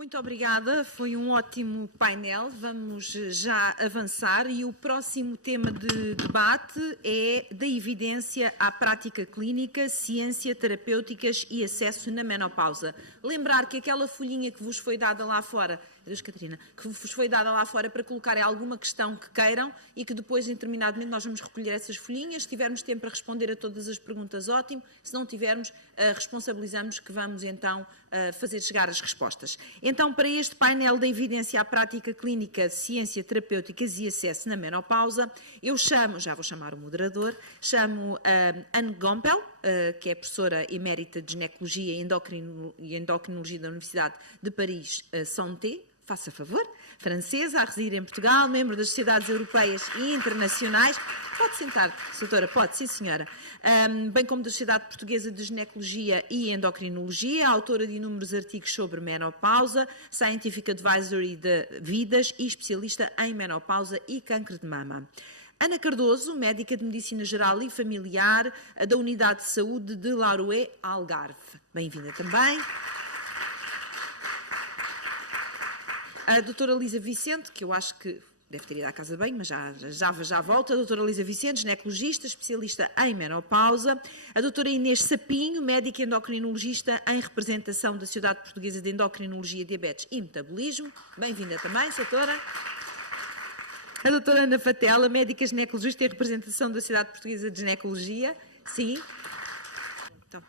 Muito obrigada, foi um ótimo painel. Vamos já avançar e o próximo tema de debate é da evidência à prática clínica, ciência, terapêuticas e acesso na menopausa. Lembrar que aquela folhinha que vos foi dada lá fora, Deus Catarina, que vos foi dada lá fora para colocarem alguma questão que queiram e que depois, em determinado momento, nós vamos recolher essas folhinhas. Se tivermos tempo para responder a todas as perguntas, ótimo. Se não tivermos, responsabilizamos que vamos então fazer chegar as respostas. Então, para este painel da evidência à prática clínica, ciência, terapêuticas e acesso na menopausa, eu chamo, já vou chamar o moderador, chamo Anne Gompel, que é professora emérita de ginecologia e endocrinologia da Universidade de Paris, Santé, faça favor, francesa, a residir em Portugal, membro das sociedades europeias e internacionais. Pode sentar, doutora, pode, sim senhora. Bem como da Sociedade Portuguesa de Ginecologia e Endocrinologia, autora de inúmeros artigos sobre menopausa, Scientific Advisory de Vidas e especialista em menopausa e câncer de mama. Ana Cardoso, médica de Medicina Geral e Familiar da Unidade de Saúde de Laroé, Algarve. Bem-vinda também. A doutora Lisa Vicente, que eu acho que deve ter ido à casa de banho, mas já volta. A doutora Lisa Vicente, ginecologista, especialista em menopausa. A doutora Inês Sapinho, médica endocrinologista em representação da Sociedade Portuguesa de Endocrinologia, Diabetes e Metabolismo. Bem-vinda também, doutora. A doutora Ana Fatela, médica ginecologista em representação da Sociedade Portuguesa de Ginecologia. Sim. Então.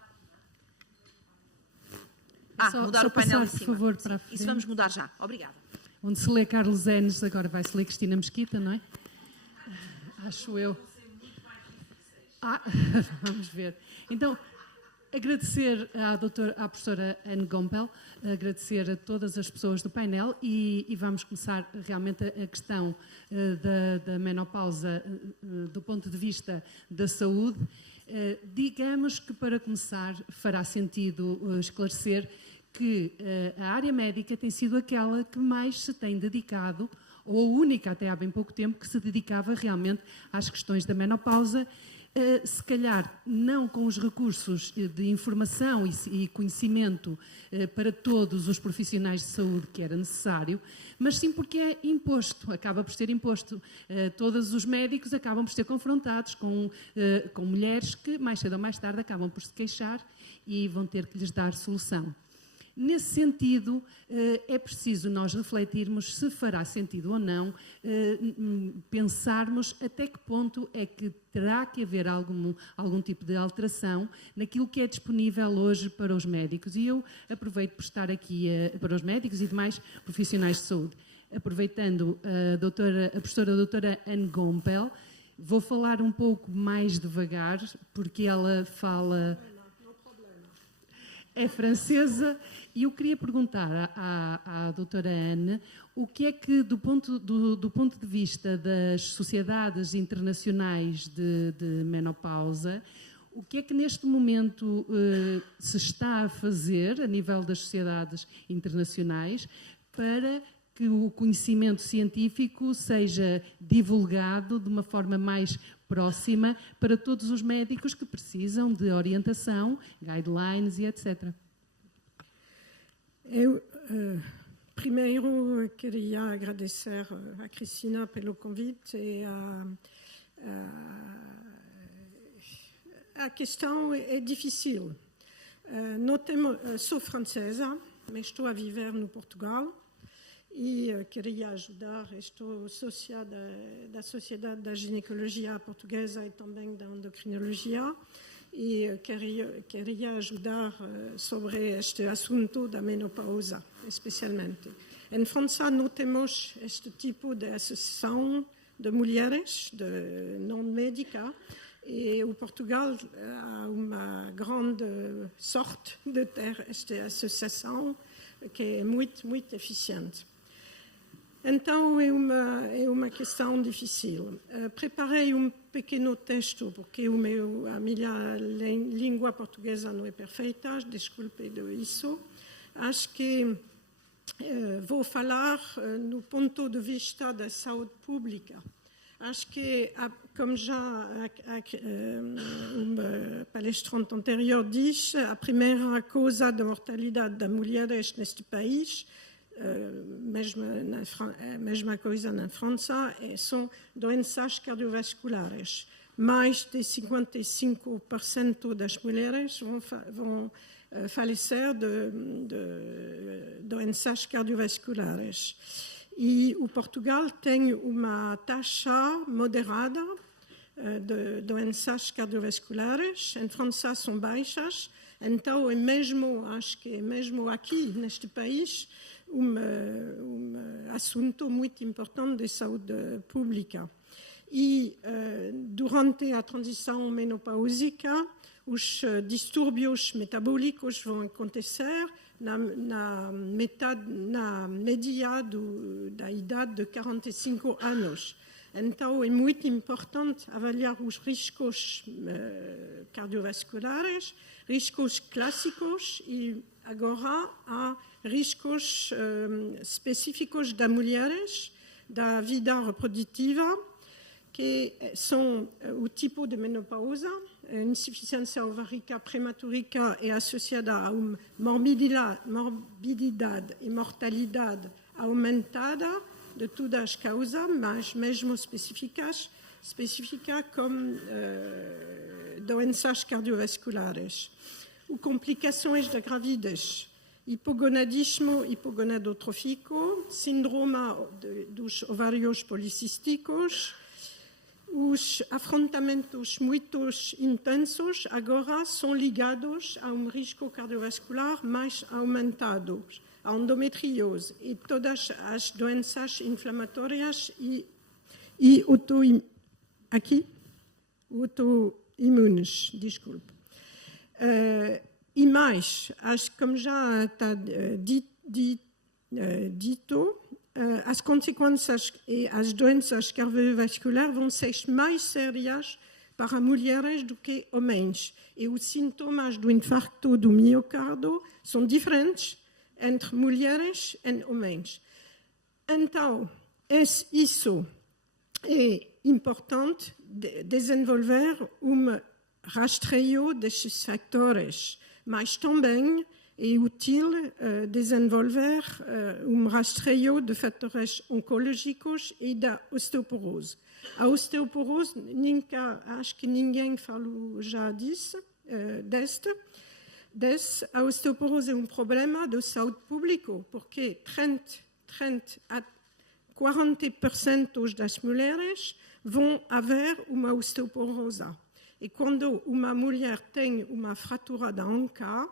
Mudar o painel passar, de cima. por favor, para a frente. Isso vamos mudar já. Obrigada. Onde se lê Carlos Enes, agora vai-se ler Cristina Mesquita, não é? Acho eu. Vamos ver. Então, agradecer à professora Anne Gompel, agradecer a todas as pessoas do painel e vamos começar realmente a questão da menopausa do ponto de vista da saúde. Digamos que, para começar, fará sentido esclarecer que a área médica tem sido aquela que mais se tem dedicado, ou a única até há bem pouco tempo, que se dedicava realmente às questões da menopausa, se calhar não com os recursos de informação e conhecimento para todos os profissionais de saúde que era necessário, mas sim porque é imposto, acaba por ser imposto. Todos os médicos acabam por ser confrontados com mulheres que mais cedo ou mais tarde acabam por se queixar e vão ter que lhes dar solução. Nesse sentido, é preciso nós refletirmos se fará sentido ou não pensarmos até que ponto é que terá que haver algum tipo de alteração naquilo que é disponível hoje para os médicos. E eu aproveito por estar aqui para os médicos e demais profissionais de saúde. Aproveitando a professora doutora Anne Gompel, vou falar um pouco mais devagar, porque ela fala... É francesa, e eu queria perguntar à doutora Anne o que é que, do ponto de vista das sociedades internacionais de menopausa, o que é que neste momento se está a fazer a nível das sociedades internacionais para que o conhecimento científico seja divulgado de uma forma mais próxima para todos os médicos que precisam de orientação, guidelines e etc. Eu, primeiro, queria agradecer a Cristina pelo convite e a questão é difícil. Sou francesa, mas estou a viver no Portugal. E queria ajudar, estou associada da Sociedade da Ginecologia Portuguesa e também da Endocrinologia, e queria ajudar sobre este assunto da menopausa, especialmente. Em França, nós temos este tipo de associação de mulheres não médicas, e o Portugal há uma grande sorte de ter esta associação que é muito, muito eficiente. Então, é uma questão difícil. Preparei pequeno texto, porque a minha língua portuguesa não é perfeita, desculpe disso. Acho que vou falar no ponto de vista da saúde pública. Acho que, como já uma palestrante anterior disse, a primeira causa de mortalidade das mulheres neste país mesma coisa na França, são doenças cardiovasculares. Mais de 55% das mulheres vão falecer de doenças cardiovasculares. E o Portugal tem uma taxa moderada de doenças cardiovasculares. Em França são baixas. Então, acho que é mesmo aqui, neste país, assunto muito importante de saúde pública. E durante a transição menopáusica, os distúrbios metabólicos vão acontecer na média da idade de 45 anos. Então, é muito importante avaliar os riscos cardiovasculares, riscos clássicos e agora há riscos específicos das mulheres, da vida reprodutiva, que são o tipo de menopausa. Insuficiência ovárica prematurica é associada a uma morbididade e mortalidade aumentada de todas as causas, mas mesmo específica como doenças cardiovasculares. Complicações da gravidez, hipogonadismo hipogonadotrófico, síndrome dos ovários policísticos. Os afrontamentos muito intensos agora são ligados a risco cardiovascular mais aumentado, a endometriose e todas as doenças inflamatórias e autoimunes, desculpe. E mais, como já está dito, as consequências e as doenças cardiovasculares vão ser mais sérias para mulheres do que homens. E os sintomas do infarto do miocárdio são diferentes entre mulheres e homens. Então, isso é importante desenvolver rastreio desses fatores, mas também é útil desenvolver rastreio de fatores oncológicos e da osteoporose. A osteoporose, acho que ninguém falou já a osteoporose é problema de saúde pública, porque 30 a 40% das mulheres vão haver uma osteoporose. E quando uma mulher tem uma fratura da anca,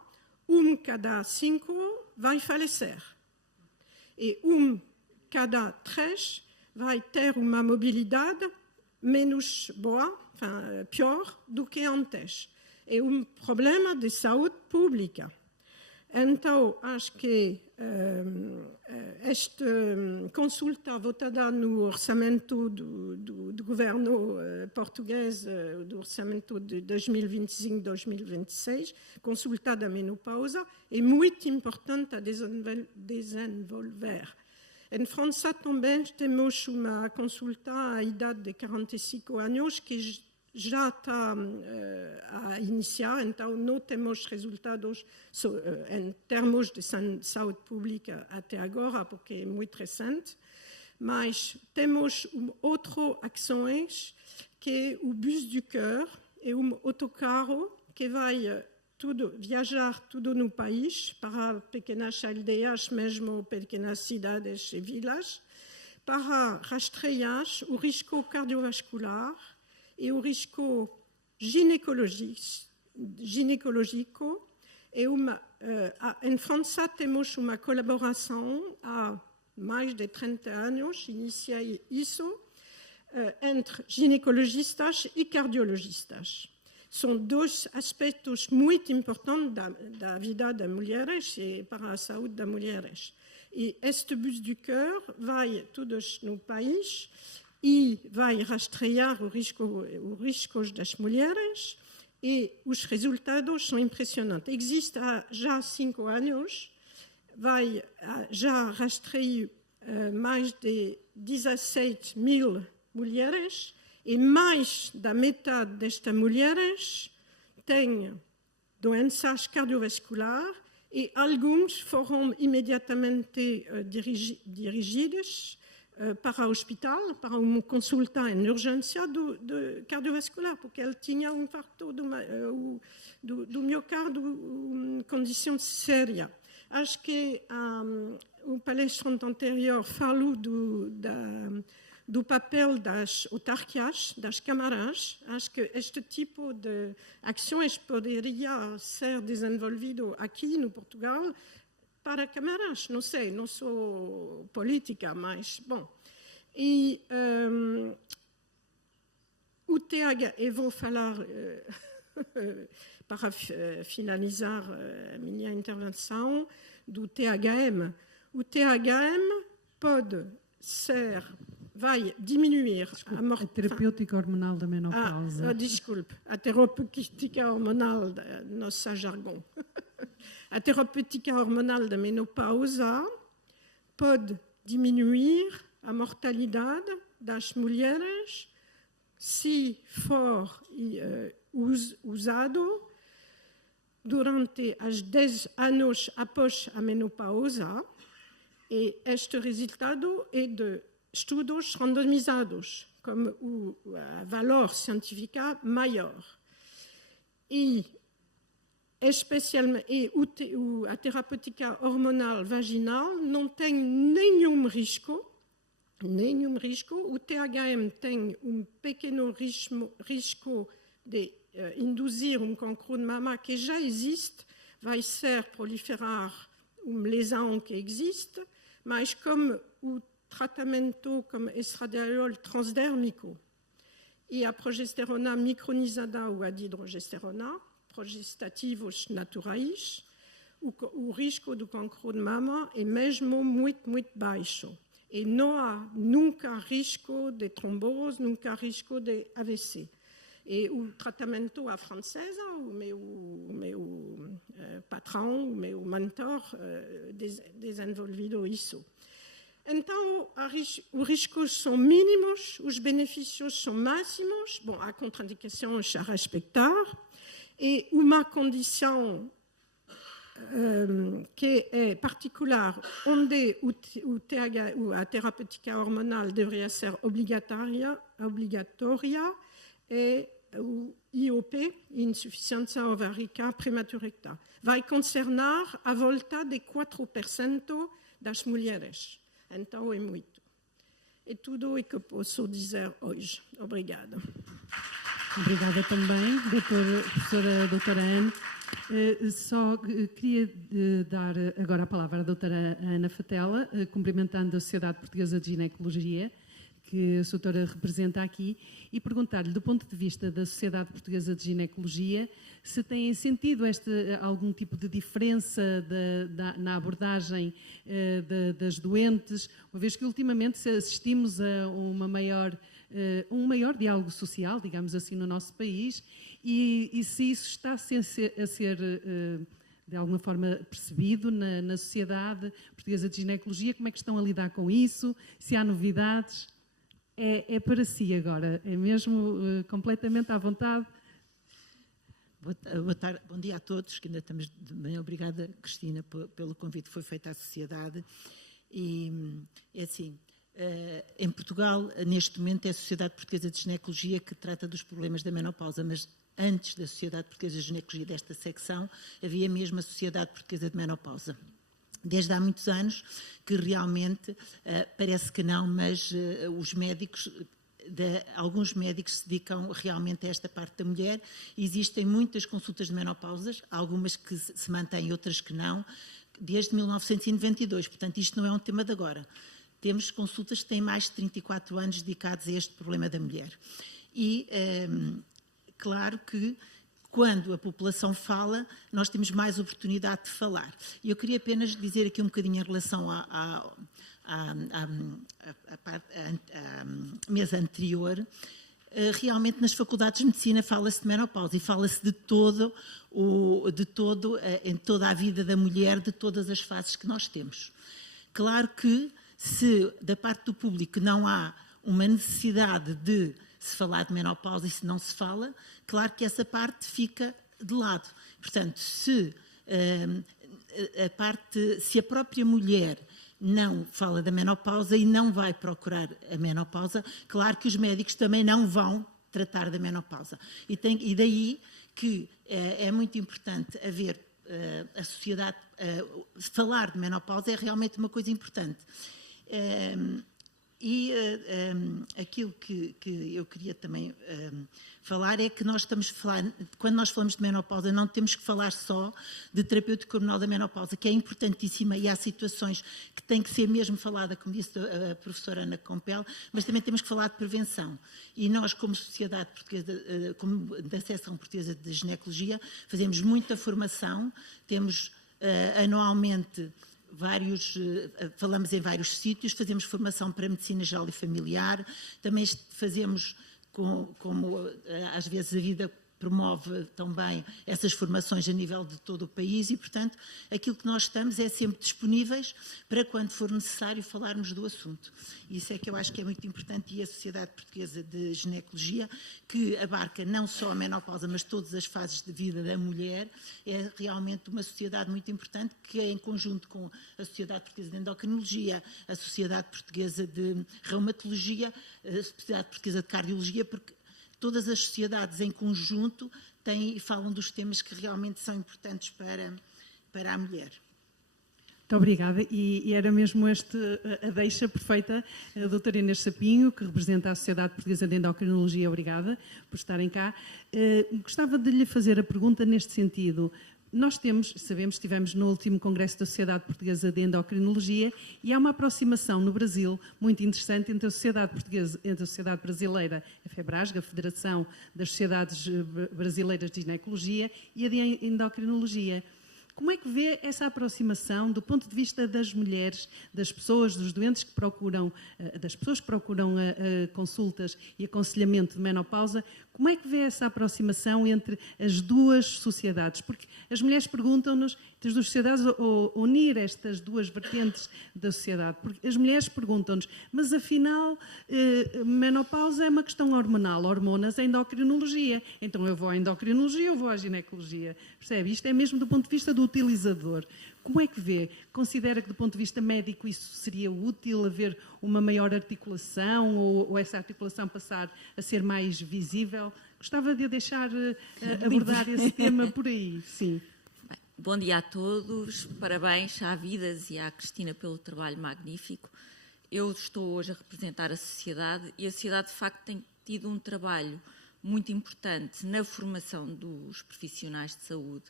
cada 5 vai falecer. E cada 3 vai ter uma mobilidade menos boa, pior do que antes. É problema de saúde pública. Então, acho que esta consulta votada no orçamento do governo português, do orçamento de 2025-2026, consultada a menopausa, é muito importante a desenvolver. Em França também temos uma consulta à idade de 45 anos que já está a iniciar, então não temos resultados em termos de saúde pública até agora, porque é muito recente, mas temos outras ações, que é o Bus du Cœur, é autocarro que vai viajar todo no país, para pequenas aldeias, mesmo pequenas cidades e vilas, para rastrear o risco cardiovascular e o risco ginecológico. Em França temos uma colaboração há mais de 30 anos, iniciei isso, entre ginecologistas e cardiologistas. São dois aspectos muito importantes da vida das mulheres e para a saúde das mulheres. E este Bus du Cœur vai todos no país e vai rastrear os riscos das mulheres e os resultados são impressionantes. Existe há já 5 anos, já rastreio mais de 17 mil mulheres e mais da metade destas mulheres têm doenças cardiovasculares e alguns foram imediatamente dirigidos para o hospital, para uma consulta em urgência cardiovascular, porque ele tinha um infarto do miocárdio, uma condição séria. Acho que o palestrante anterior falou do papel das autarquias, das câmaras. Acho que este tipo de ações poderia ser desenvolvido aqui no Portugal para câmaras. Não sei, não sou política, mas bom. E o TH, eu vou falar para finalizar a minha intervenção do THM. O THM pode ser, vai diminuir a terapêutica hormonal da menopausa. Desculpe, a terapêutica hormonal, nosso jargão. A terapêutica hormonal da menopausa pode diminuir a mortalidade das mulheres se for usado durante os 10 anos após a menopausa, e este resultado é de estudos randomizados, com o valor científico maior. E especialmente a terapêutica hormonal vaginal não tem nenhum risco. O THM tem um pequeno risco de induzir um cancro de mama que já existe, vai ser proliferar uma lesão que existe, mas como o tratamento como estradiol transdérmico e a progesterona micronizada ou a dihidrogesterona, progestativos naturais, o risco do cancro de mama é mesmo muito, muito baixo. E não há nunca risco de trombose, nunca risco de AVC. E o tratamento à francesa, o meu patrão, o meu mentor, desenvolvido isso. Então, os riscos são mínimos, os benefícios são máximos. Bom, há contraindicações a respeitar. E uma condição que é particular, onde a terapêutica hormonal deveria ser obrigatória, é o IOP, insuficiência ovárica prematura. Vai concernar a volta de 4% das mulheres. Então, é muito. É tudo o que posso dizer hoje. Obrigada. Obrigada também, professora doutora Anne. Só queria dar agora a palavra à doutora Ana Fatela, cumprimentando a Sociedade Portuguesa de Ginecologia, que a doutora representa aqui, e perguntar-lhe, do ponto de vista da Sociedade Portuguesa de Ginecologia, se tem sentido algum tipo de diferença na abordagem das doentes, uma vez que ultimamente assistimos a um maior diálogo social, digamos assim, no nosso país, e se isso está a ser de alguma forma percebido na Sociedade Portuguesa de Ginecologia, como é que estão a lidar com isso, se há novidades? É para si agora, é mesmo completamente à vontade. Boa tarde, bom dia a todos, que ainda estamos de manhã. Obrigada, Cristina, pelo convite que foi feito à Sociedade. E é assim, em Portugal, neste momento, é a Sociedade Portuguesa de Ginecologia que trata dos problemas da menopausa, mas antes da Sociedade Portuguesa de Ginecologia, desta secção, havia mesmo a Sociedade Portuguesa de Menopausa. Desde há muitos anos que realmente, parece que não, mas os médicos, alguns médicos se dedicam realmente a esta parte da mulher. Existem muitas consultas de menopausas, algumas que se mantêm, outras que não, desde 1992, portanto isto não é um tema de agora. Temos consultas que têm mais de 34 anos dedicados a este problema da mulher. E claro que quando a população fala, nós temos mais oportunidade de falar. E eu queria apenas dizer aqui um bocadinho em relação à mesa anterior. Realmente nas faculdades de medicina fala-se de menopausa e fala-se em toda a vida da mulher, de todas as fases que nós temos. Claro que se da parte do público não há uma necessidade de se falar de menopausa e se não se fala, claro que essa parte fica de lado. Portanto, se se a própria mulher não fala da menopausa e não vai procurar a menopausa, claro que os médicos também não vão tratar da menopausa. E daí que é muito importante haver a sociedade, falar de menopausa é realmente uma coisa importante. Aquilo que eu queria também falar é que nós estamos a falar, quando nós falamos de menopausa, não temos que falar só de terapêutica hormonal da menopausa, que é importantíssima e há situações que têm que ser mesmo falada, como disse a professora Ana Compel, mas também temos que falar de prevenção. E nós, como Sociedade Portuguesa, como da Seção Portuguesa de Ginecologia, fazemos muita formação, temos anualmente falamos em vários sítios, fazemos formação para medicina geral e familiar, também fazemos, como às vezes a vida promove também essas formações a nível de todo o país e, portanto, aquilo que nós estamos é sempre disponíveis para, quando for necessário, falarmos do assunto. Isso é que eu acho que é muito importante e a Sociedade Portuguesa de Ginecologia, que abarca não só a menopausa, mas todas as fases de vida da mulher, é realmente uma sociedade muito importante que é em conjunto com a Sociedade Portuguesa de Endocrinologia, a Sociedade Portuguesa de Reumatologia, a Sociedade Portuguesa de Cardiologia, porque todas as sociedades em conjunto têm e falam dos temas que realmente são importantes para a mulher. Muito obrigada. E era mesmo a deixa perfeita, a doutora Inês Sapinho, que representa a Sociedade Portuguesa de Endocrinologia. Obrigada por estarem cá. Gostava de lhe fazer a pergunta neste sentido. Nós sabemos, estivemos no último Congresso da Sociedade Portuguesa de Endocrinologia e há uma aproximação no Brasil muito interessante entre a Sociedade Portuguesa, entre a Sociedade Brasileira, a FEBRASG, a Federação das Sociedades Brasileiras de Ginecologia, e a de Endocrinologia. Como é que vê essa aproximação do ponto de vista das mulheres, das pessoas, dos doentes que procuram, das pessoas que procuram consultas e aconselhamento de menopausa? Como é que vê essa aproximação entre as duas sociedades? Porque as mulheres perguntam-nos, entre as duas sociedades, unir estas duas vertentes da sociedade. Porque as mulheres perguntam-nos, mas afinal, menopausa é uma questão hormonal, hormonas é endocrinologia. Então eu vou à endocrinologia ou vou à ginecologia? Percebe? Isto é mesmo do ponto de vista do utilizador. Como é que vê? Considera que do ponto de vista médico isso seria útil, haver uma maior articulação ou essa articulação passar a ser mais visível? Gostava de deixar abordar esse tema por aí, sim. Bem, bom dia a todos, parabéns à Vidas e à Cristina pelo trabalho magnífico. Eu estou hoje a representar a sociedade e a sociedade de facto tem tido um trabalho muito importante na formação dos profissionais de saúde,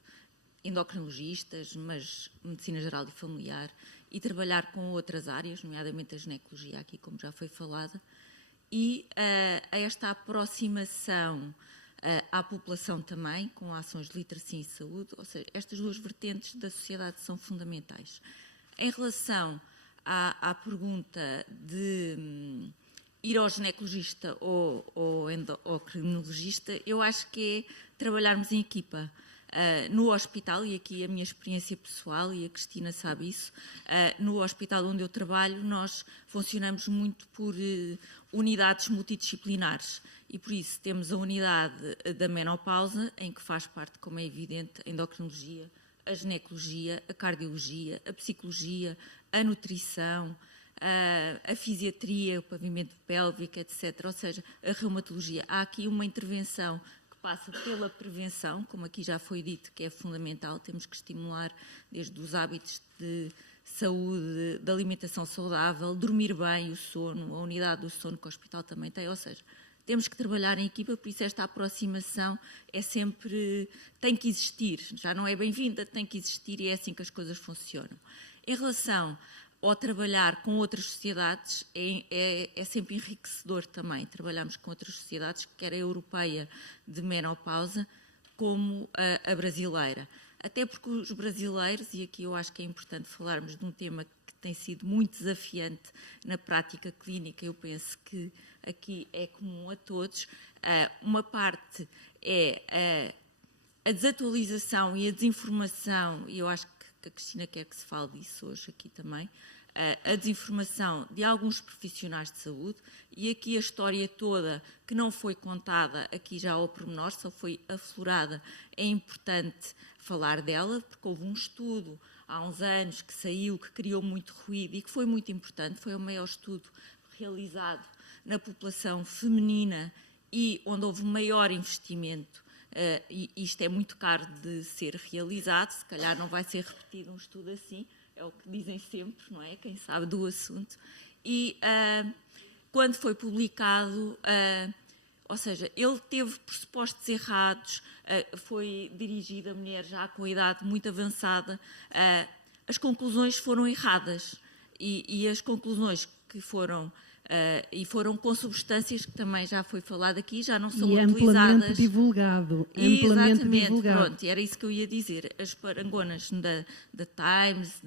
endocrinologistas, mas medicina geral e familiar, e trabalhar com outras áreas, nomeadamente a ginecologia, aqui como já foi falada, e a esta aproximação à população também, com ações de literacia e saúde, ou seja, estas duas vertentes da sociedade são fundamentais. Em relação à pergunta de ir ao ginecologista ou endocrinologista, eu acho que é trabalharmos em equipa. No hospital, e aqui a minha experiência pessoal, e a Cristina sabe isso, no hospital onde eu trabalho nós funcionamos muito por unidades multidisciplinares e por isso temos a unidade da menopausa, em que faz parte, como é evidente, a endocrinologia, a ginecologia, a cardiologia, a psicologia, a nutrição, a fisiatria, o pavimento pélvico, etc. Ou seja, a reumatologia. Há aqui uma intervenção passa pela prevenção, como aqui já foi dito, que é fundamental. Temos que estimular desde os hábitos de saúde, de alimentação saudável, dormir bem, o sono, a unidade do sono que o hospital também tem, ou seja, temos que trabalhar em equipa, por isso esta aproximação é sempre, tem que existir, já não é bem-vinda, tem que existir e é assim que as coisas funcionam. Em relação ao trabalhar com outras sociedades, é sempre enriquecedor também. Trabalhamos com outras sociedades, quer a europeia de menopausa, como a brasileira. Até porque os brasileiros, e aqui eu acho que é importante falarmos de um tema que tem sido muito desafiante na prática clínica, eu penso que aqui é comum a todos. Uma parte é a desatualização e a desinformação, e eu acho que que a Cristina quer que se fale disso hoje aqui também, a desinformação de alguns profissionais de saúde, e aqui a história toda que não foi contada aqui já ao pormenor, só foi aflorada. É importante falar dela, porque houve um estudo há uns anos que saiu, que criou muito ruído e que foi muito importante, foi o maior estudo realizado na população feminina e onde houve maior investimento, e isto é muito caro de ser realizado, se calhar não vai ser repetido um estudo assim, é o que dizem sempre, não é? Quem sabe do assunto. E quando foi publicado, ou seja, ele teve pressupostos errados, foi dirigido a mulheres já com a idade muito avançada, as conclusões foram erradas e as conclusões que foram e foram com substâncias que também já foi falado aqui, já não são utilizadas. Amplamente divulgado. Exatamente, divulgado. pronto, era isso que eu ia dizer. As parangonas da Times,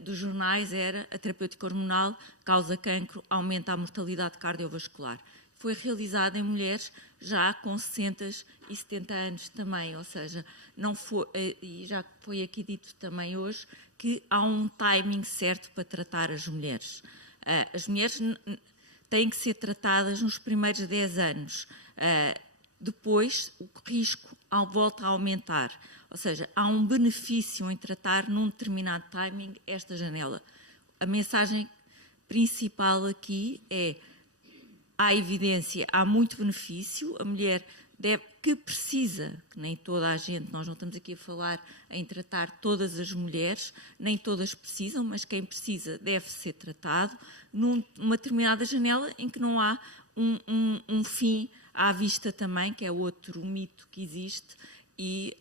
dos jornais, era a terapêutica hormonal causa cancro, aumenta a mortalidade cardiovascular. Foi realizada em mulheres já com 60 e 70 anos também, ou seja, não foi, e já foi aqui dito também hoje, que há um timing certo para tratar as mulheres. As mulheres têm que ser tratadas nos primeiros 10 anos. Depois, o risco volta a aumentar. Ou seja, há um benefício em tratar num determinado timing esta janela. A mensagem principal aqui é: há evidência, há muito benefício, a mulher que precisa, que nem toda a gente, nós não estamos aqui a falar em tratar todas as mulheres, nem todas precisam, mas quem precisa deve ser tratado numa determinada janela em que não há um fim à vista também, que é outro mito que existe, e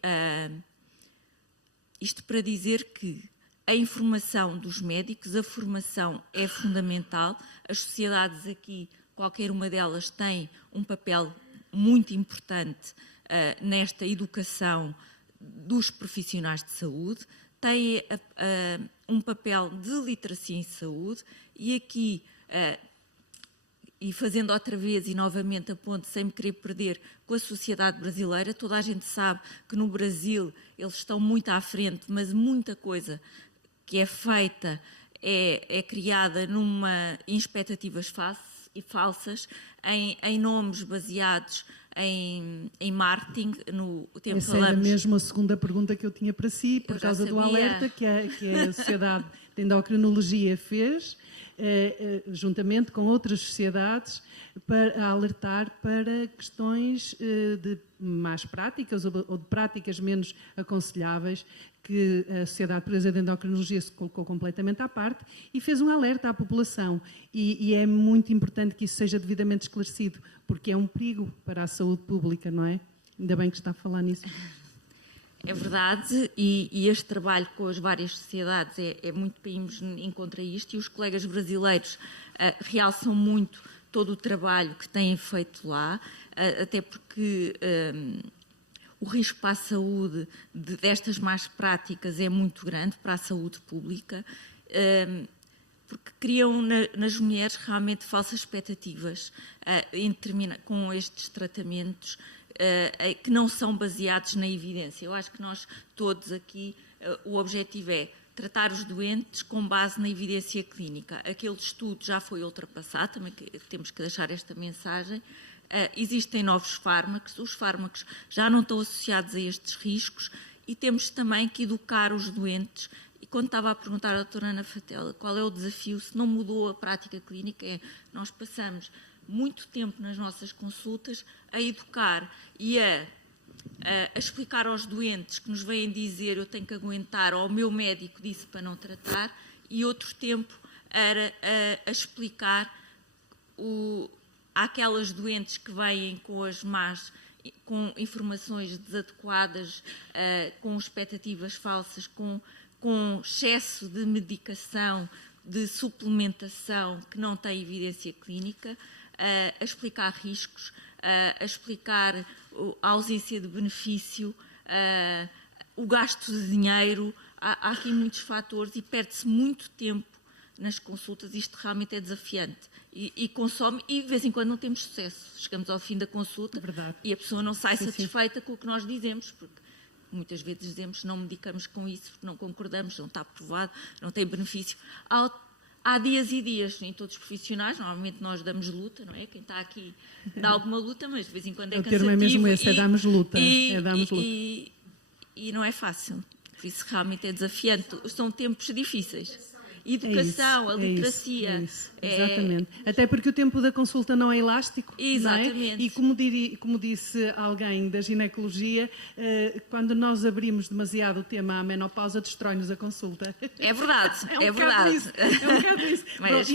isto para dizer que a informação dos médicos, a formação é fundamental, as sociedades aqui, qualquer uma delas tem um papel muito importante nesta educação dos profissionais de saúde, tem um papel de literacia em saúde, e aqui, e fazendo outra vez e novamente a ponte, sem me querer perder, com a sociedade brasileira, toda a gente sabe que no Brasil eles estão muito à frente, mas muita coisa que é feita é criada em expectativas falsas, em nomes baseados em marketing. Essa era mesmo a segunda pergunta que eu tinha para si, por causa do alerta que a Sociedade de Endocrinologia fez, juntamente com outras sociedades, para alertar para questões de más práticas ou de práticas menos aconselháveis, que a Sociedade Portuguesa de Endocrinologia se colocou completamente à parte e fez um alerta à população. E é muito importante que isso seja devidamente esclarecido, porque é um perigo para a saúde pública, não é? Ainda bem que está a falar nisso. É verdade, e este trabalho com as várias sociedades é muito para irmos em contra isto, e os colegas brasileiros realçam muito todo o trabalho que têm feito lá, até porque o risco para a saúde destas más práticas é muito grande para a saúde pública, porque criam nas mulheres realmente falsas expectativas com estes tratamentos que não são baseados na evidência. Eu acho que nós todos aqui, o objetivo é tratar os doentes com base na evidência clínica. Aquele estudo já foi ultrapassado, também temos que deixar esta mensagem. Existem novos fármacos, os fármacos já não estão associados a estes riscos, e temos também que educar os doentes. E quando estava a perguntar à doutora Ana Fatela qual é o desafio, se não mudou a prática clínica, nós passamos muito tempo nas nossas consultas a educar e a explicar aos doentes que nos vêm dizer eu tenho que aguentar, ou o meu médico disse para não tratar, e outro tempo era a explicar àquelas doentes que vêm com informações desadequadas, com expectativas falsas, com excesso de medicação, de suplementação que não tem evidência clínica, a explicar riscos, a explicar a ausência de benefício, o gasto de dinheiro. Há aqui muitos fatores e perde-se muito tempo nas consultas. Isto realmente é desafiante e consome, e de vez em quando não temos sucesso. Chegamos ao fim da consulta e a pessoa não sai satisfeita com o que nós dizemos, porque muitas vezes dizemos não medicamos com isso, não concordamos, não está aprovado, não tem benefício. Há dias e dias em todos os profissionais, normalmente nós damos luta, não é? Quem está aqui dá alguma luta, mas de vez em quando é cansativo. O termo é mesmo esse, é damos luta. E não é fácil, por isso realmente é desafiante. São tempos difíceis. Educação, a literacia. É isso. Exatamente. Até porque o tempo da consulta não é elástico. Exatamente. Não é? E como disse alguém da ginecologia, quando nós abrimos demasiado o tema à menopausa, destrói-nos a consulta. É verdade, é verdade. É um bocado isso.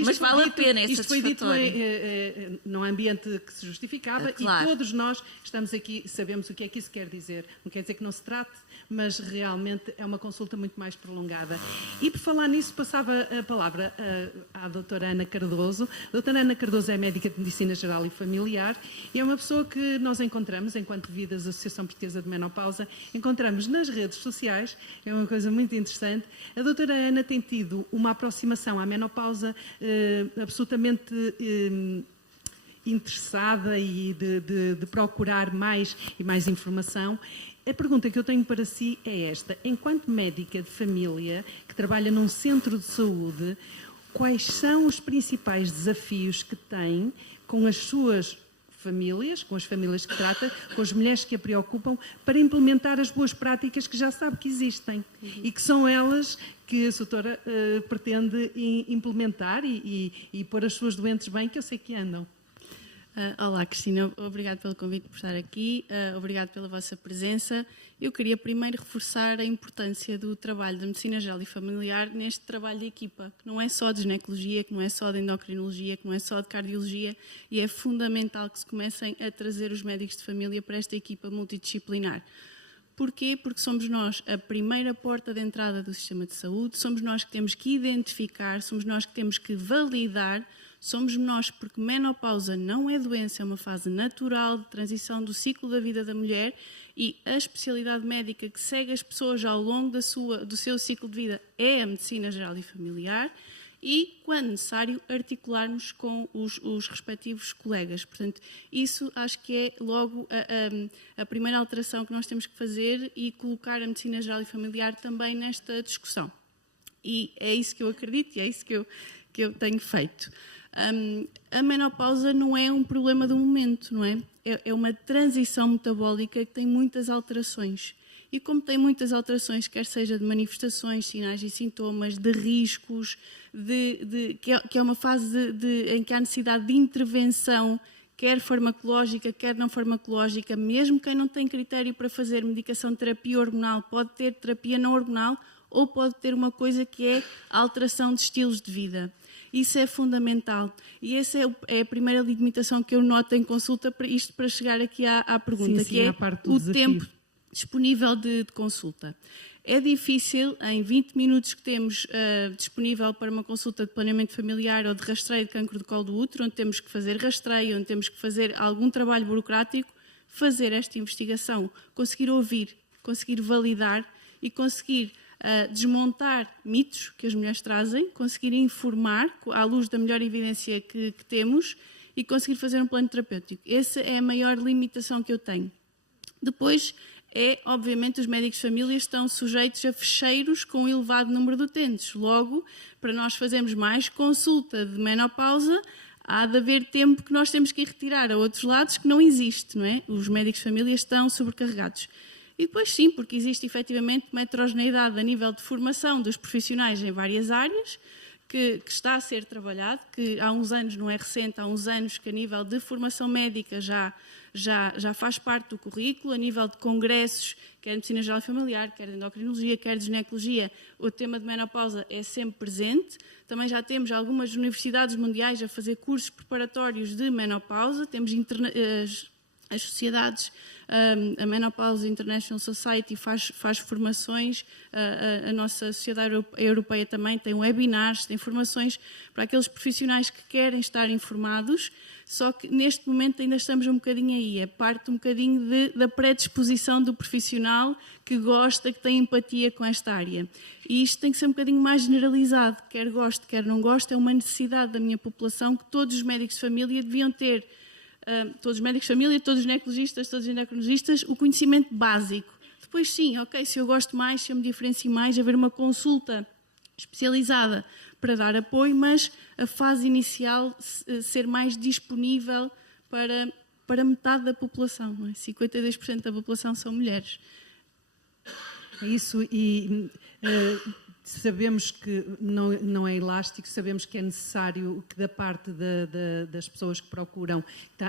Mas vale a pena, é isto foi dito satisfatório. num ambiente que se justificava claro. E todos nós estamos aqui, sabemos o que é que isso quer dizer. Não quer dizer que não se trate, mas realmente é uma consulta muito mais prolongada. E por falar nisso, passava a palavra à doutora Ana Cardoso. A doutora Ana Cardoso é médica de Medicina Geral e Familiar e é uma pessoa que nós encontramos, enquanto Vidas, Associação Portuguesa de Menopausa, encontramos nas redes sociais, é uma coisa muito interessante. A doutora Ana tem tido uma aproximação à menopausa absolutamente interessada e de procurar mais e mais informação. A pergunta que eu tenho para si é esta. Enquanto médica de família, que trabalha num centro de saúde, quais são os principais desafios que tem com as suas famílias, com as famílias que trata, com as mulheres que a preocupam, para implementar as boas práticas que já sabe que existem e que são elas que a doutora pretende implementar e pôr as suas doentes bem, que eu sei que andam. Olá, Cristina, obrigado pelo convite por estar aqui, obrigado pela vossa presença. Eu queria primeiro reforçar a importância do trabalho da Medicina Geral e Familiar neste trabalho de equipa, que não é só de ginecologia, que não é só de endocrinologia, que não é só de cardiologia, e é fundamental que se comecem a trazer os médicos de família para esta equipa multidisciplinar. Porquê? Porque somos nós a primeira porta de entrada do sistema de saúde, somos nós que temos que identificar, somos nós que temos que validar. Somos nós, porque menopausa não é doença, é uma fase natural de transição do ciclo da vida da mulher e a especialidade médica que segue as pessoas ao longo do seu ciclo de vida é a Medicina Geral e Familiar e, quando necessário, articularmos com os respectivos colegas. Portanto, isso acho que é logo a primeira alteração que nós temos que fazer e colocar a Medicina Geral e Familiar também nesta discussão. E é isso que eu acredito e é isso que eu tenho feito. A menopausa não é um problema do momento, não é? É uma transição metabólica que tem muitas alterações. E como tem muitas alterações, quer seja de manifestações, sinais e sintomas, de riscos, que é uma fase em que há necessidade de intervenção, quer farmacológica, quer não farmacológica, mesmo quem não tem critério para fazer medicação de terapia hormonal, pode ter terapia não hormonal ou pode ter uma coisa que é a alteração de estilos de vida. Isso é fundamental. E essa é a primeira limitação que eu noto em consulta, para chegar aqui à pergunta, sim, que é o desafio. tempo disponível de consulta. É difícil, em 20 minutos que temos disponível para uma consulta de planeamento familiar ou de rastreio de cancro de colo do útero, onde temos que fazer rastreio, onde temos que fazer algum trabalho burocrático, fazer esta investigação, conseguir ouvir, conseguir validar e conseguir desmontar mitos que as mulheres trazem, conseguir informar à luz da melhor evidência que temos e conseguir fazer um plano terapêutico. Essa é a maior limitação que eu tenho. Depois, obviamente, os médicos de família estão sujeitos a fecheiros com um elevado número de utentes. Logo, para nós fazermos mais consulta de menopausa, há de haver tempo que nós temos que ir retirar a outros lados que não existe, não é? Os médicos de família estão sobrecarregados. E depois sim, porque existe efetivamente uma heterogeneidade a nível de formação dos profissionais em várias áreas, que está a ser trabalhado, que há uns anos, não é recente, há uns anos que a nível de formação médica já faz parte do currículo, a nível de congressos, quer de medicina geral e familiar, quer de endocrinologia, quer de ginecologia, o tema de menopausa é sempre presente. Também já temos algumas universidades mundiais a fazer cursos preparatórios de menopausa, temos as sociedades, a Menopause International Society faz formações, a nossa sociedade europeia também tem webinars, tem formações para aqueles profissionais que querem estar informados, só que neste momento ainda estamos um bocadinho aí, é parte um bocadinho da predisposição do profissional que gosta, que tem empatia com esta área. E isto tem que ser um bocadinho mais generalizado, quer goste, quer não goste, é uma necessidade da minha população que todos os médicos de família deviam ter. Todos os médicos de família, todos os ginecologistas, todos os endocrinologistas, o conhecimento básico de Depois sim, ok, se eu gosto mais, se eu me diferencio mais, haver uma consulta especializada para dar apoio, mas a fase inicial ser mais disponível para metade da população. Não é? 52% da população são mulheres. É isso, e sabemos que não é elástico, sabemos que é necessário que da parte das pessoas que procuram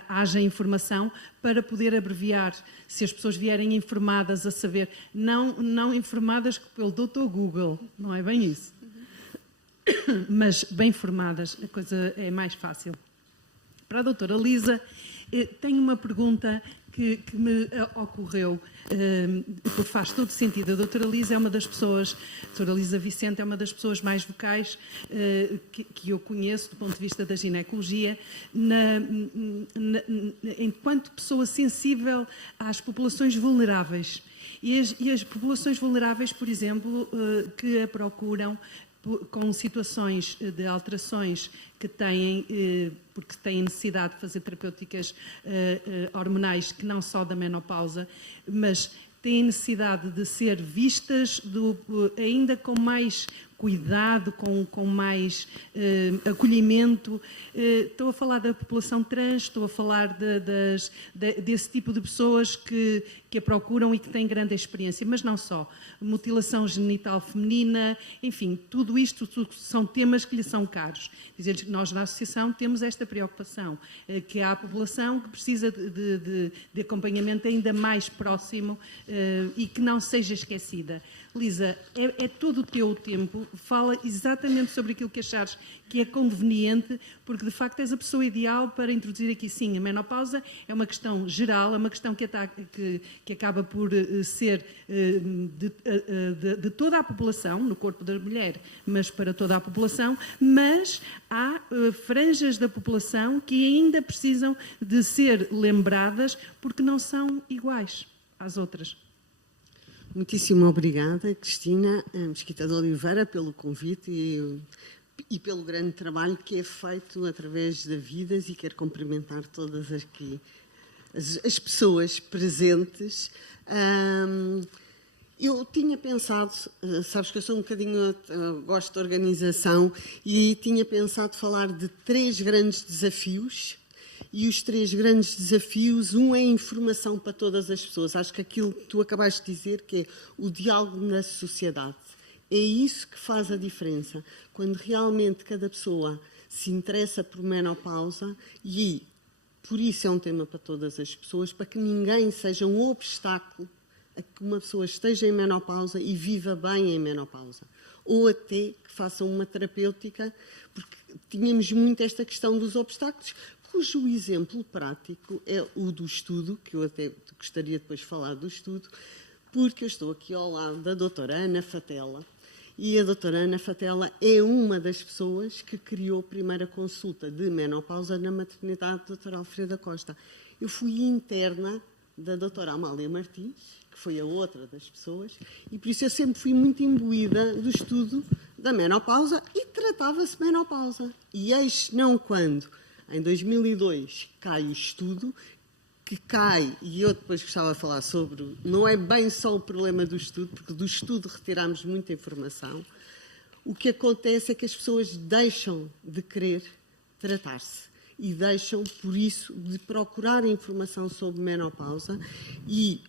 haja informação para poder abreviar, se as pessoas vierem informadas a saber, não informadas pelo Dr. Google, não é bem isso, mas bem informadas, a coisa é mais fácil. Para a doutora Lisa, tenho uma pergunta que me ocorreu, porque faz todo sentido. A doutora Lisa é uma das pessoas, a doutora Lisa Vicente é uma das pessoas mais vocais que eu conheço do ponto de vista da ginecologia, enquanto pessoa sensível às populações vulneráveis. E as populações vulneráveis, por exemplo, que a procuram com situações de alterações que têm, porque têm necessidade de fazer terapêuticas hormonais, que não só da menopausa, mas têm necessidade de ser vistas ainda com mais cuidado, com mais acolhimento. Estou a falar da população trans, estou a falar desse tipo de pessoas que a procuram e que têm grande experiência, mas não só. Mutilação genital feminina, enfim, tudo isto são temas que lhe são caros. Dizer-lhes que nós na Associação temos esta preocupação, que há a população que precisa de acompanhamento ainda mais próximo e que não seja esquecida. Lisa, é todo o teu tempo, fala exatamente sobre aquilo que achares que é conveniente, porque de facto és a pessoa ideal para introduzir aqui. Sim, a menopausa é uma questão geral, é uma questão que acaba por ser de toda a população, no corpo da mulher, mas para toda a população, mas há franjas da população que ainda precisam de ser lembradas porque não são iguais às outras. Muitíssimo obrigada, Cristina Mesquita de Oliveira, pelo convite e pelo grande trabalho que é feito através da Vidas, e quero cumprimentar todas aqui as pessoas presentes. Eu tinha pensado, sabes que eu sou um bocadinho, gosto de organização, e tinha pensado falar de 3 grandes desafios. E os 3 grandes desafios, um é a informação para todas as pessoas. Acho que aquilo que tu acabaste de dizer, que é o diálogo na sociedade, é isso que faz a diferença. Quando realmente cada pessoa se interessa por menopausa, e por isso é um tema para todas as pessoas, para que ninguém seja um obstáculo a que uma pessoa esteja em menopausa e viva bem em menopausa. Ou até que façam uma terapêutica, porque tínhamos muito esta questão dos obstáculos, cujo exemplo prático é o do estudo, que eu até gostaria depois de falar do estudo, porque eu estou aqui ao lado da doutora Ana Fatela, e a doutora Ana Fatela é uma das pessoas que criou a primeira consulta de menopausa na maternidade do Dr. Alfredo Costa. Eu fui interna da doutora Amália Martins, que foi a outra das pessoas, e por isso eu sempre fui muito imbuída do estudo da menopausa e tratava-se menopausa. E eis não quando, em 2002, cai o estudo, que cai, e eu depois gostava de falar sobre, não é bem só o problema do estudo, porque do estudo retiramos muita informação. O que acontece é que as pessoas deixam de querer tratar-se e deixam, por isso, de procurar informação sobre menopausa, e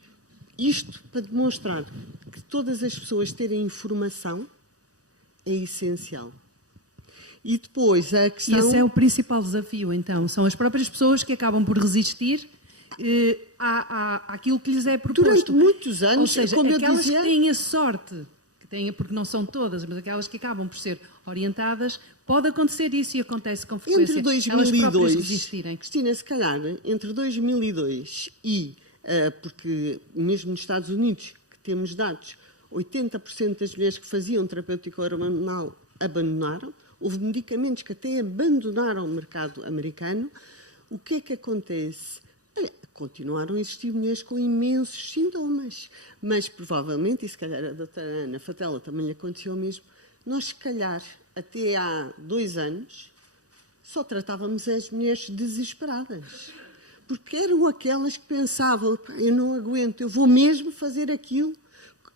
isto para demonstrar que todas as pessoas terem informação é essencial. E depois a questão... Esse é o principal desafio, então. São as próprias pessoas que acabam por resistir àquilo que lhes é proposto. Durante muitos anos, ou seja, como aquelas eu dizia... que têm a sorte, porque não são todas, mas aquelas que acabam por ser orientadas, pode acontecer isso e acontece com frequência. Entre 2002, resistirem. Cristina, se calhar, entre 2002 e... porque mesmo nos Estados Unidos, que temos dados, 80% das mulheres que faziam terapêutica hormonal abandonaram. Houve medicamentos que até abandonaram o mercado americano. O que é que acontece? Continuaram a existir mulheres com imensos sintomas, mas provavelmente, e se calhar a doutora Ana Fatela também aconteceu o mesmo, nós se calhar até há 2 anos só tratávamos as mulheres desesperadas, porque eram aquelas que pensavam, eu não aguento, eu vou mesmo fazer aquilo,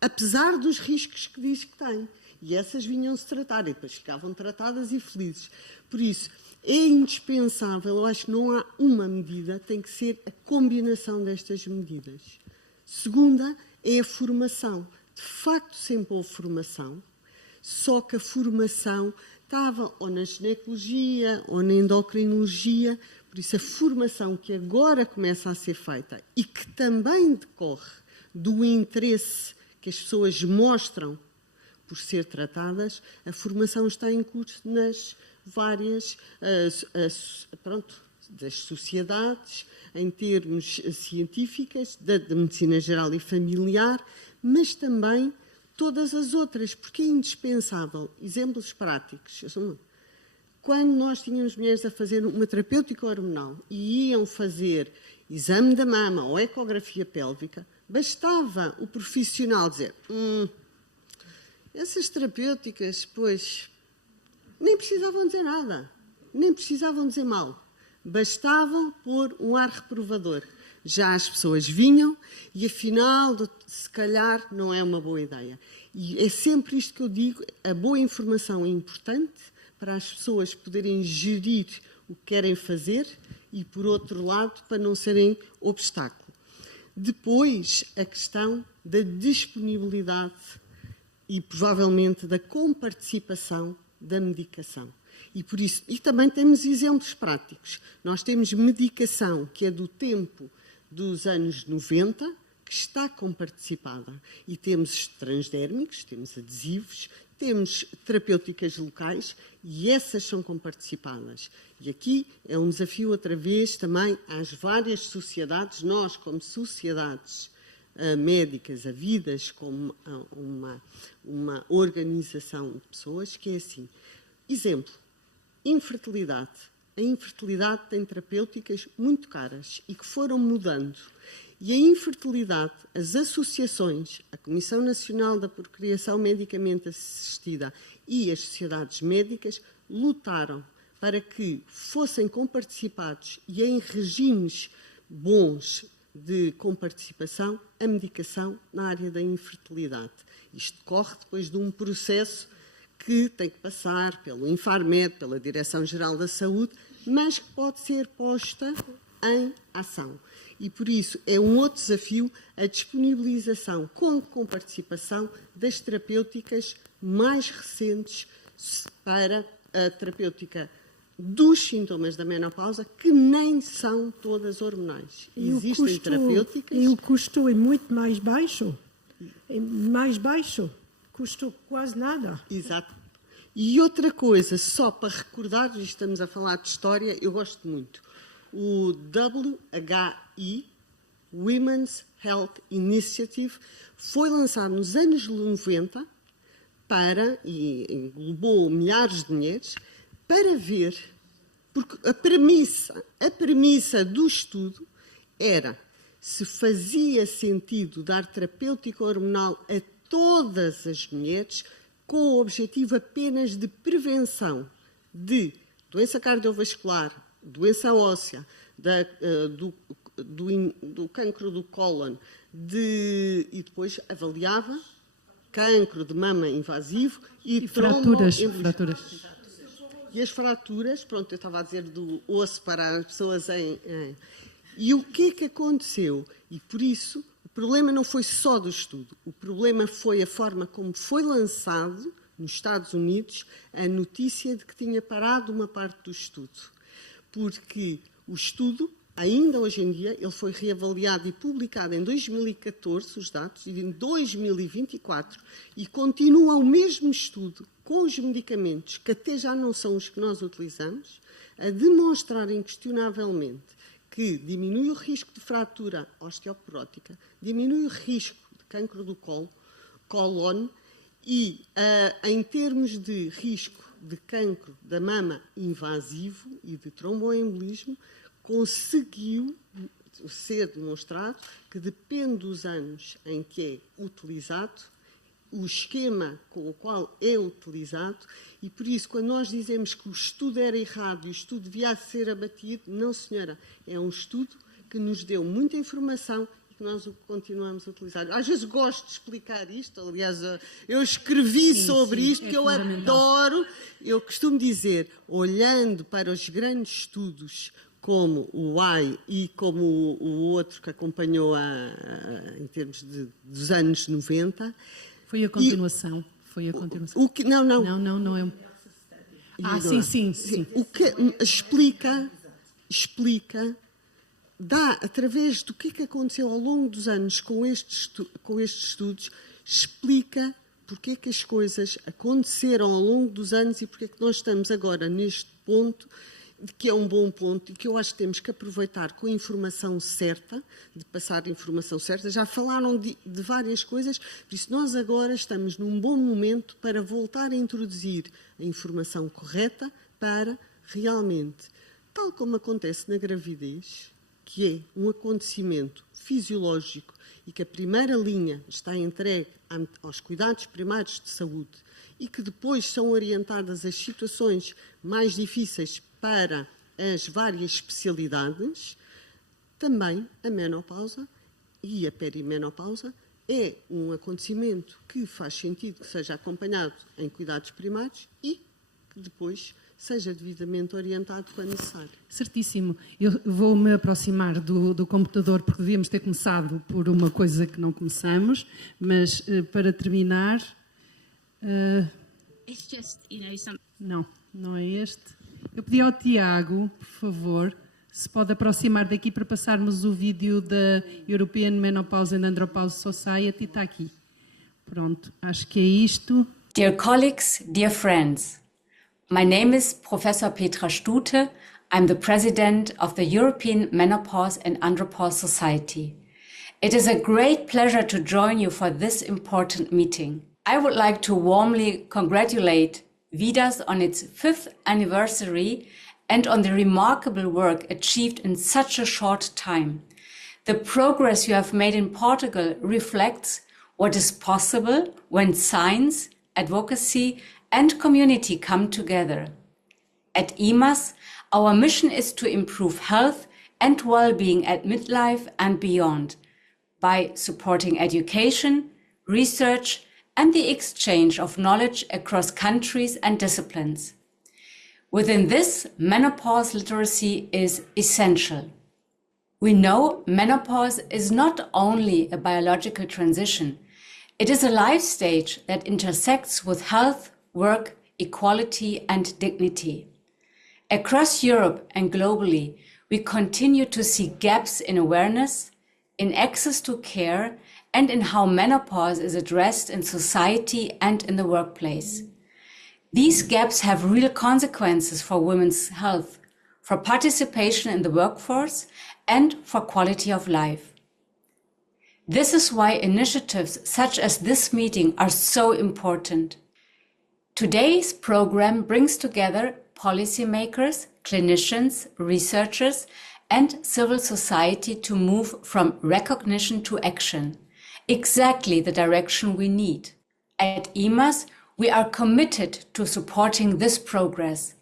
apesar dos riscos que diz que tem. E essas vinham-se tratar, e depois ficavam tratadas e felizes. Por isso, é indispensável, eu acho que não há uma medida, tem que ser a combinação destas medidas. Segunda é a formação. De facto, sempre houve formação, só que a formação estava ou na ginecologia ou na endocrinologia, por isso a formação que agora começa a ser feita e que também decorre do interesse que as pessoas mostram por ser tratadas, a formação está em curso nas várias das sociedades, em termos científicos, da medicina geral e familiar, mas também todas as outras, porque é indispensável. Exemplos práticos. Quando nós tínhamos mulheres a fazer uma terapêutica hormonal e iam fazer exame da mama ou ecografia pélvica, bastava o profissional dizer essas terapêuticas, pois, nem precisavam dizer nada, nem precisavam dizer mal. Bastava pôr um ar reprovador. Já as pessoas vinham e, afinal, se calhar não é uma boa ideia. E é sempre isto que eu digo, a boa informação é importante para as pessoas poderem gerir o que querem fazer e, por outro lado, para não serem obstáculo. Depois, a questão da disponibilidade e, provavelmente, da comparticipação da medicação. E, por isso, e também temos exemplos práticos. Nós temos medicação que é do tempo dos anos 90, que está comparticipada. E temos transdérmicos, temos adesivos, temos terapêuticas locais e essas são comparticipadas. E aqui é um desafio, outra vez, também às várias sociedades, nós, como sociedades médicas, havidas como uma organização de pessoas, que é assim. Exemplo, infertilidade. A infertilidade tem terapêuticas muito caras e que foram mudando. E a infertilidade, as associações, a Comissão Nacional da Procriação Medicamente Assistida e as sociedades médicas lutaram para que fossem comparticipados e em regimes bons de comparticipação a medicação na área da infertilidade. Isto decorre depois de um processo que tem que passar pelo Infarmed, pela Direção-Geral da Saúde, mas que pode ser posta em ação. E, por isso, é um outro desafio a disponibilização com participação das terapêuticas mais recentes para a terapêutica dos sintomas da menopausa, que nem são todas hormonais. Existem terapêuticas... E o custo é muito mais baixo. É mais baixo. Custou quase nada. Exato. E outra coisa, só para recordar, estamos a falar de história, eu gosto muito. O WHI, Women's Health Initiative, foi lançado nos anos 90 e englobou milhares de mulheres, para ver, porque a premissa do estudo era se fazia sentido dar terapêutica hormonal a todas as mulheres com o objetivo apenas de prevenção de doença cardiovascular, doença óssea, do cancro do cólon e depois avaliava cancro de mama invasivo e fraturas. E as fraturas, pronto, eu estava a dizer do osso para as pessoas E o que aconteceu? E por isso, o problema não foi só do estudo, o problema foi a forma como foi lançado nos Estados Unidos a notícia de que tinha parado uma parte do estudo. Porque o estudo, ainda hoje em dia, ele foi reavaliado e publicado em 2014, os dados, e em 2024, e continua o mesmo estudo com os medicamentos, que até já não são os que nós utilizamos, a demonstrar inquestionavelmente que diminui o risco de fratura osteoporótica, diminui o risco de cancro do cólon e, em termos de risco de cancro da mama invasivo e de tromboembolismo, conseguiu ser demonstrado que depende dos anos em que é utilizado, o esquema com o qual é utilizado, e por isso, quando nós dizemos que o estudo era errado e o estudo devia ser abatido, não, senhora, é um estudo que nos deu muita informação e que nós o continuamos a utilizar. Às vezes gosto de explicar isto, aliás, eu escrevi sobre isto, que eu adoro. Eu costumo dizer, olhando para os grandes estudos como o AI e como o outro que acompanhou em termos dos anos 90. Foi a continuação. Foi a continuação. O que, não é um... sim. O que explica, dá, através do que aconteceu ao longo dos anos com estes estudos, explica porque é que as coisas aconteceram ao longo dos anos e porque é que nós estamos agora neste ponto, que é um bom ponto e que eu acho que temos que aproveitar com a informação certa, de passar a informação certa. Já falaram de várias coisas, por isso nós agora estamos num bom momento para voltar a introduzir a informação correta para realmente, tal como acontece na gravidez, que é um acontecimento fisiológico e que a primeira linha está entregue aos cuidados primários de saúde e que depois são orientadas as situações mais difíceis para as várias especialidades, também a menopausa e a perimenopausa é um acontecimento que faz sentido que seja acompanhado em cuidados primários e que depois seja devidamente orientado quando necessário. Certíssimo. Eu vou-me aproximar do computador, porque devíamos ter começado por uma coisa que não começamos, mas para terminar... It's just, Não é este. Eu pedi ao Tiago, por favor, se pode aproximar daqui para passarmos o vídeo da European Menopause and Andropause Society. Está aqui. Pronto, acho que é isto. Dear colleagues, dear friends, my name is Professor Petra Stute. I'm the president of the European Menopause and Andropause Society. It is a great pleasure to join you for this important meeting. I would like to warmly congratulate VIDAS on its 5th anniversary and on the remarkable work achieved in such a short time. The progress you have made in Portugal reflects what is possible when science, advocacy, and community come together. At EMAS, our mission is to improve health and well-being at midlife and beyond by supporting education, research, and the exchange of knowledge across countries and disciplines. Within this, menopause literacy is essential. We know menopause is not only a biological transition, it is a life stage that intersects with health, work, equality, and dignity. Across Europe and globally, we continue to see gaps in awareness, in access to care, and in how menopause is addressed in society and in the workplace. These gaps have real consequences for women's health, for participation in the workforce, and for quality of life. This is why initiatives such as this meeting are so important. Today's program brings together policymakers, clinicians, researchers, and civil society to move from recognition to action. Exactly the direction we need. At EMAS, we are committed to supporting this progress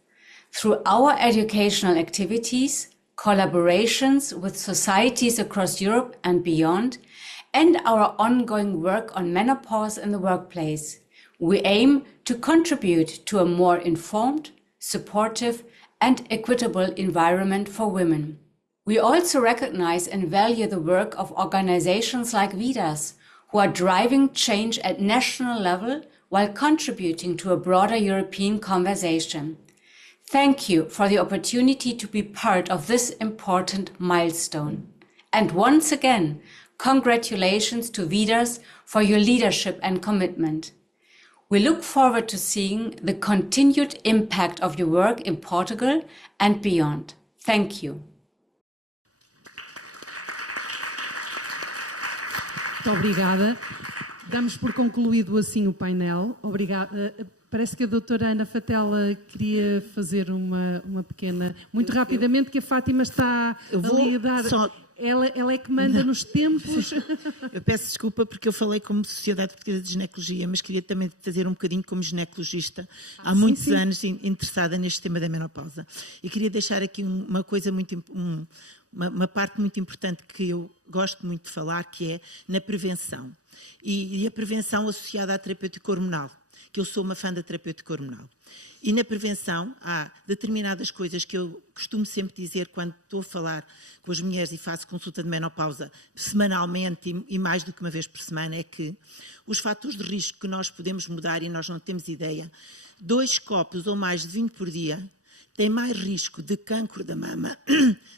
through our educational activities, collaborations with societies across Europe and beyond, and our ongoing work on menopause in the workplace. We aim to contribute to a more informed, supportive, and equitable environment for women. We also recognize and value the work of organizations like VIDAS, who are driving change at national level while contributing to a broader European conversation. Thank you for the opportunity to be part of this important milestone. And once again, congratulations to VIDAS for your leadership and commitment. We look forward to seeing the continued impact of your work in Portugal and beyond. Thank you. Muito obrigada. Damos por concluído assim o painel. Obrigada. Parece que a doutora Ana Fatela queria fazer uma pequena... Muito rapidamente, que a Fátima está ali a dar... ela é que manda nos tempos. Eu peço desculpa porque eu falei como Sociedade Portuguesa de Ginecologia, mas queria também fazer um bocadinho como ginecologista, há muitos anos interessada neste tema da menopausa. E queria deixar aqui uma coisa uma parte muito importante que eu gosto muito de falar, que é na prevenção. E a prevenção associada à terapêutica hormonal, que eu sou uma fã da terapêutica hormonal. E na prevenção há determinadas coisas que eu costumo sempre dizer quando estou a falar com as mulheres e faço consulta de menopausa semanalmente e mais do que uma vez por semana, é que os fatores de risco que nós podemos mudar e nós não temos ideia, 2 copos ou mais de vinho por dia tem mais risco de cancro da mama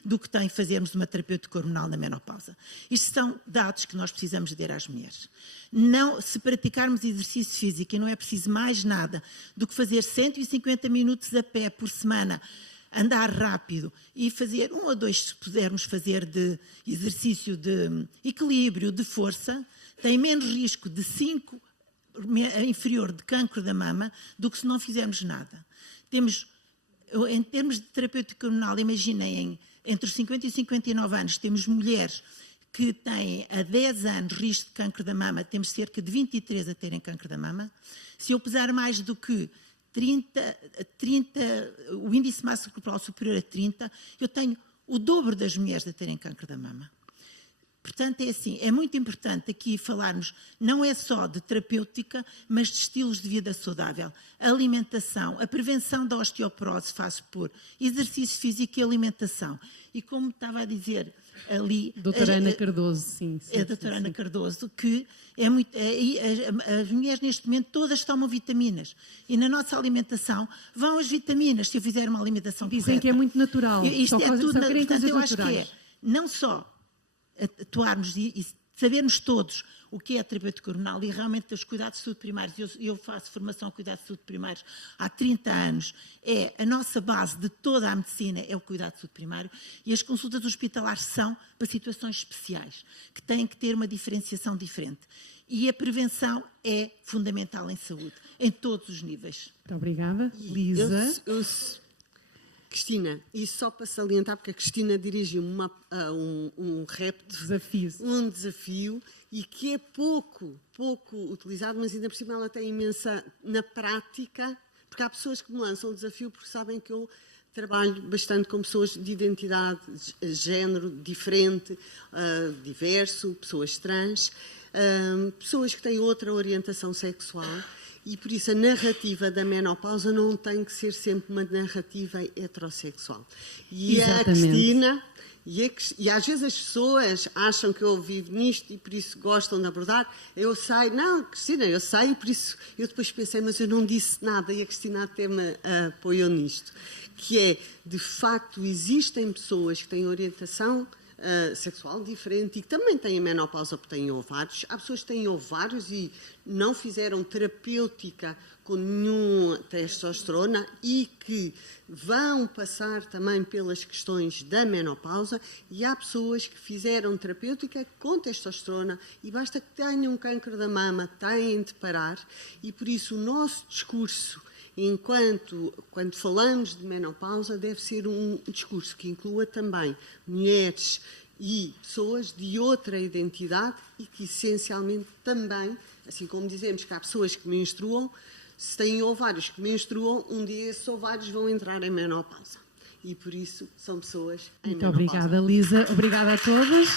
do que tem fazermos uma terapêutica hormonal na menopausa. Isto são dados que nós precisamos de dar às mulheres. Não, se praticarmos exercício físico e não é preciso mais nada do que fazer 150 minutos a pé por semana, andar rápido e fazer 1 ou 2, se pudermos fazer de exercício de equilíbrio, de força, tem menos risco de 5 inferior de cancro da mama do que se não fizermos nada. Em termos de terapêutica hormonal, imaginem, entre os 50 e 59 anos, temos mulheres que têm há 10 anos risco de cancro da mama, temos cerca de 23 a terem cancro da mama. Se eu pesar mais do que 30, o índice de massa corporal superior a 30, eu tenho o dobro das mulheres a terem cancro da mama. Portanto, é assim, é muito importante aqui falarmos, não é só de terapêutica, mas de estilos de vida saudável. A alimentação, a prevenção da osteoporose faz por exercício físico e alimentação. E como estava a dizer ali... Doutora Ana Cardoso, sim. A doutora Ana Cardoso, que é muito... as mulheres neste momento todas tomam vitaminas. E na nossa alimentação vão as vitaminas, se eu fizer uma alimentação correta. Dizem que é muito natural. Isto é tudo... Portanto, eu acho que naturais. não só atuarmos e sabermos todos o que é a terapêutica hormonal e realmente os cuidados de saúde primários. Eu faço formação em cuidados de saúde primários há 30 anos. É a nossa base de toda a medicina, é o cuidado de saúde primário, e as consultas hospitalares são para situações especiais, que têm que ter uma diferenciação diferente. E a prevenção é fundamental em saúde, em todos os níveis. Muito obrigada. Lisa? Cristina, e só para salientar, porque a Cristina dirigiu um repto, um desafio, e que é pouco utilizado, mas ainda por cima ela tem imensa na prática, porque há pessoas que me lançam o desafio porque sabem que eu trabalho bastante com pessoas de identidade, género diferente, diverso, pessoas trans, pessoas que têm outra orientação sexual. E por isso a narrativa da menopausa não tem que ser sempre uma narrativa heterossexual. E exatamente. A Cristina, e às vezes as pessoas acham que eu vivo nisto e por isso gostam de abordar. Eu sei, não, Cristina, eu sei, e por isso eu depois pensei, mas eu não disse nada, e a Cristina até me apoiou nisto. Que é, de facto, existem pessoas que têm orientação sexual diferente e que também têm menopausa porque têm ovários. Há pessoas que têm ovários e não fizeram terapêutica com nenhuma testosterona e que vão passar também pelas questões da menopausa, e há pessoas que fizeram terapêutica com testosterona e basta que tenham um cancro da mama, têm de parar, e por isso o nosso discurso quando falamos de menopausa, deve ser um discurso que inclua também mulheres e pessoas de outra identidade e que, essencialmente, também, assim como dizemos que há pessoas que menstruam, se têm ovários que menstruam, um dia esses ovários vão entrar em menopausa. E, por isso, são pessoas em menopausa. Muito obrigada, Lisa. Obrigada a todas.